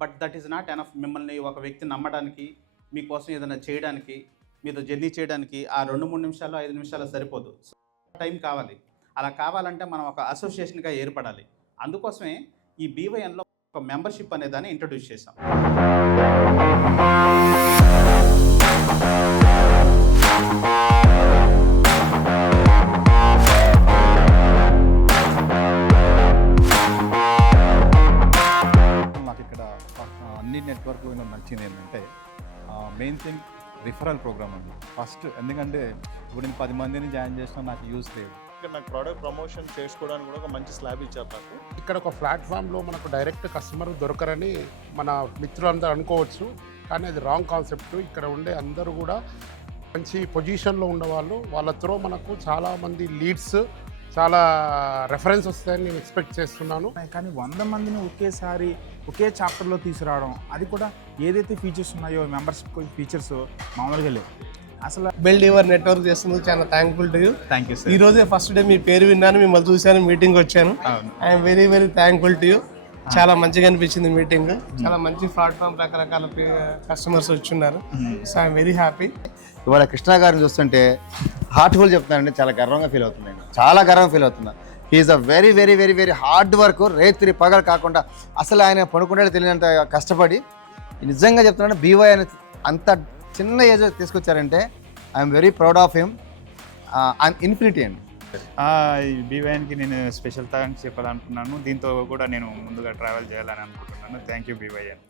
But that is not enough. మిమ్మల్ని ఒక వ్యక్తి నమ్మడానికి, మీకోసం ఏదైనా చేయడానికి, మీతో జర్నీ చేయడానికి ఆ 2-3 నిమిషాలు 5 నిమిషాలు సరిపోదు. టైం కావాలి. అలా కావాలంటే మనం ఒక అసోసియేషన్గా ఏర్పడాలి. అందుకోసమే ఈ బీవైఎన్లో ఒక మెంబర్షిప్ అనే దాన్ని ఇంట్రడ్యూస్ చేశాం. నాకు ఇక్కడ అన్ని నెట్వర్క్లో నచ్చింది ఏంటంటే మెయిన్ థింగ్ రిఫరల్ ప్రోగ్రామ్ అండి. ఫస్ట్ ఎందుకంటే ఇప్పుడు నేను 10 మందిని జాయిన్ చేసినా నాకు యూస్ లేదు. ఇక్కడ నాకు ప్రోడక్ట్ ప్రమోషన్ చేసుకోవడానికి కూడా ఒక మంచి స్లాబ్ ఇచ్చారు నాకు. ఇక్కడ ఒక ప్లాట్ఫామ్లో మనకు డైరెక్ట్ కస్టమర్ దొరకరని మన మిత్రులందరూ అనుకోవచ్చు, కానీ అది రాంగ్ కాన్సెప్ట్. ఇక్కడ ఉండే అందరూ కూడా మంచి పొజిషన్లో ఉన్నవాళ్ళు, వాళ్ళ త్రో మనకు చాలామంది లీడ్స్, చాలా రెఫరెన్స్ వస్తాయని నేను ఎక్స్పెక్ట్ చేస్తున్నాను. కానీ 100 మందిని ఒకేసారి ఒకే చాప్టర్లో తీసుకురావడం, అది కూడా ఏదైతే ఫీచర్స్ ఉన్నాయో మెంబర్షిప్ ఫీచర్స్ మామూలుగా లేవు అసలు. బిల్డ్ యువర్ నెట్వర్క్ చేస్తున్నందుకు చాలా thankful to you. Thank you sir. ఈ రోజే ఫస్ట్ డే మీ పేరు విన్నాను, మిమ్మల్ని చూశాను, మీటింగ్ వచ్చాను. I'm very very thankful to you. చాలా మంచిగా అనిపించింది మీటింగ్. చాలా మంచి ప్లాట్ఫామ్, రకరకాల కస్టమర్స్ వచ్చున్నారు. So I'm very happy. ఇవాళ కృష్ణ గారిని చూస్తుంటే హార్ట్ఫుల్ చెప్తానండి, చాలా గర్వంగా ఫీల్ అవుతున్నాను. చాలా గర్వంగా ఫీల్ అవుతున్నా. He is a very very very very hard work. రేత్రి పగలు కాకుండా అసలు ఆయన పడుకునేది తెలియనంత కష్టపడి నిజంగా చెప్తున్నాను. బీవై అని అంత చిన్న ఏజ్ తీసుకొచ్చారంటే I'm very proud of him. Infinity అండి. బీవైఎన్కి నేను స్పెషల్ థ్యాంక్స్ చెప్పాలనుకున్నాను. దీంతో కూడా నేను ముందుగా ట్రావెల్ చేయాలని అనుకుంటున్నాను. Thank you బీవైఎన్.